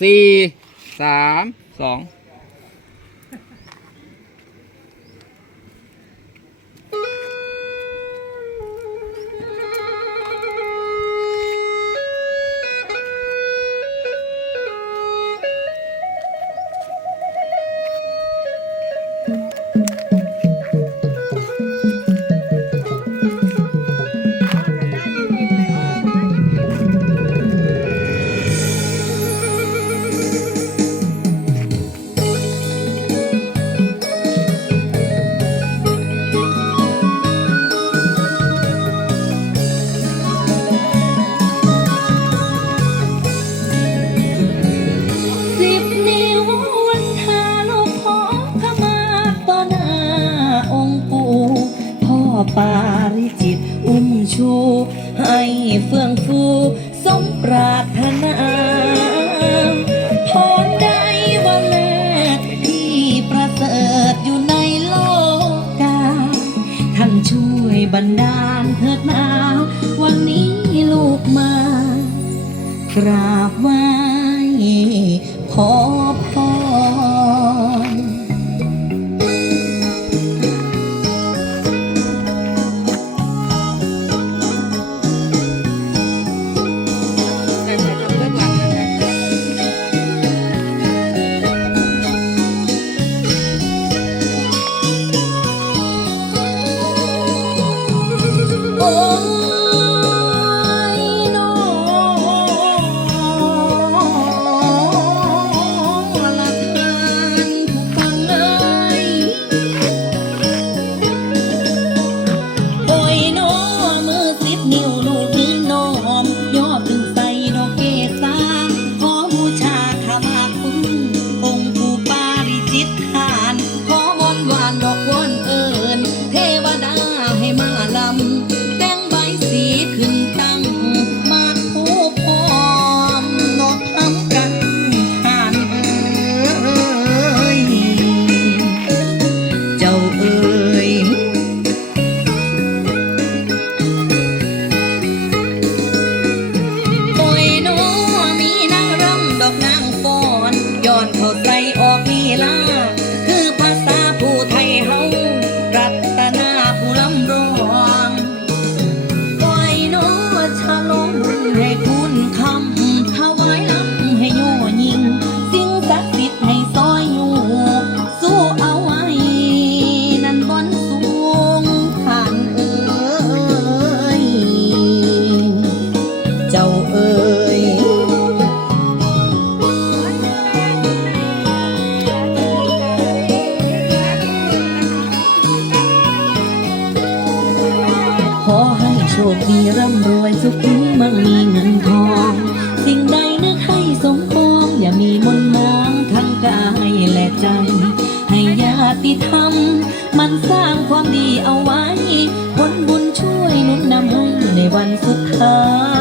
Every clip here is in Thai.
สี่สามสอง ปาริจิต อุ้มชู ให้เฟื่องฟู สมปรารถนาพรใดวันแรกที่ประเสริฐอยู่ในโลกาท่านช่วยบันดาลเถิดนาวันนี้ลูกมากราบไหว ออกลีลา คดีร่ำรวยสุขีมั่งมีเงินทอง สิ่งใดนึกให้สมปองอย่ามีมนมองทั้งกายและใจ ให้ญาติธรรม มันสร้างความดีเอาไว้ผลบุญช่วยนุนนำให้ในวันสุดท้าย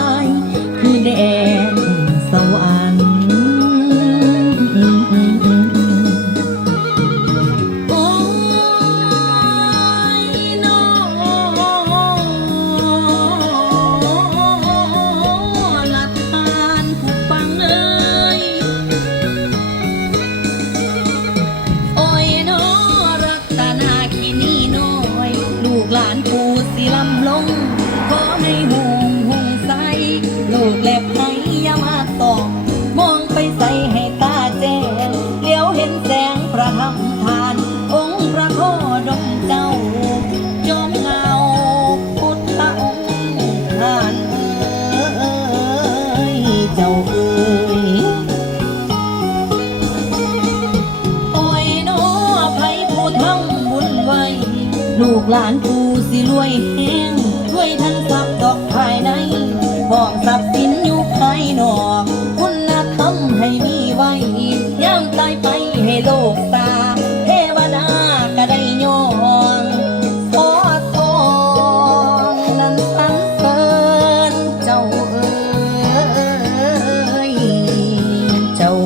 ลำลงขอให้หงหงใสลูกและไผอย่ามาตอกมองไปใส่ให้ตาแจ้งเลี้ยวเห็นแสงประทำทาน องค์พระโคดมเจ้า จอมเงาพุทธองค์ทานเอ้ยเจ้าเอ้ยโอ้ยน้อไผผู้ทำบุญไว้ ลูกหลานกูสิรวย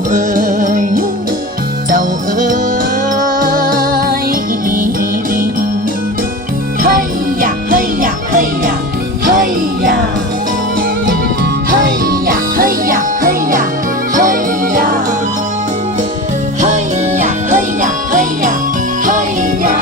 เอ๋ยเจ้าเอ๋ยเฮ้ยอยากเฮ้ยอยากเฮ้ยอยากเฮ้ยอยากเฮ้ยอยากเฮ้ยอยากเฮ้ยอยากเฮ้ยอยากเฮ้ยอยากเฮ้ยอยากเฮ้ยอยากเฮ้ยอยาก